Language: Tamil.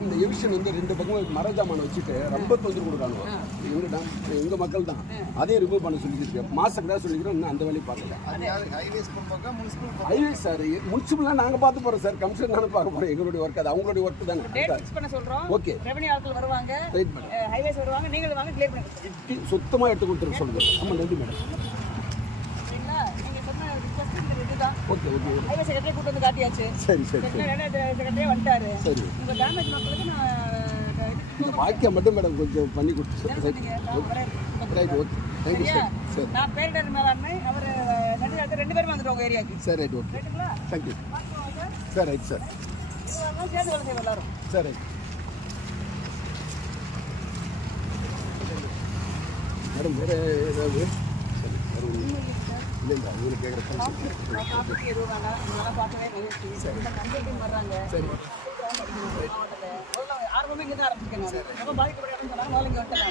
இந்த எவிஷன் வந்து 2 பக்கமும் மரஜாமான வச்சுட்டு ரொம்ப தொந்தரவு கொடுக்காங்க. எங்க மக்கள் தான் அதே ரிமூவ் பண்ண சொல்லியிருக்கேன். மாசம் கூட சொல்லிக்கிறோம். இன்னும் அந்த வேலையை பார்க்கல. ஹைவேஸ் சார் முனிசிபல்லாம் நாங்கள் பார்த்து போகிறோம் சார். கமிஷன் தானே பார்க்க போகிறோம். எங்களுடைய ஒர்க் அது அவங்களுடைய ஒர்க் தானே. ஓகே ரெவென்யூ ஆட்கள் வருவாங்க, ஹைவேஸ் வருவாங்க, நீங்களும் வாங்க கிளியர் பண்ணி சுத்தமாக எடுத்து கொடுத்துருக்க சொல்லுங்கள். ஆமாம் நன்றி மேடம். சரிங்களா? நீங்கள் சொன்ன ரிக்வஸ்ட் இந்த இதுதான். ஓகே ஓகே ஹைவே செக்ரட்டரி கூட்டு வந்து காட்டியாச்சு. சரி சரி செக்ரட்டரியே வந்துட்டாரு. சரி உங்கள் டேமேஜ் மக்களுக்கு நான் இந்த வாக்கியம் மட்டும் மேடம் கொஞ்சம் பண்ணி கொடுத்து ரைட் ஓகே தேங்க்யூ சார். சரி நான் பேரிடர் மேலாண்மை அவர் நன்றி 2 பேரும் வந்துட்டு உங்கள் ஏரியாவுக்கு. சார் ரைட் ஓகே ரைட்டுங்களா? Thank you sir. Right sir. சேர்ந்து வேலை செய்வோம் எல்லாரும். Sir right madam. வேறு ஏதாவது சரி வேறு இல்லை இல்லை உங்களுக்கு கேட்குற காப்பிக்கு எதுவும் வேண்டாம். இதெல்லாம் பார்க்கவே மகிழ்ச்சி. இந்த கம்பெனியும் வர்றாங்க. சரி மாவட்டத்தில் ஆரம்பமே இங்கே தான் ஆரம்பிச்சிருக்கேன். ரொம்ப பாதிக்கப்பட்ட சொன்னாங்க. முதல்ல இங்கே வந்துட்டாங்க.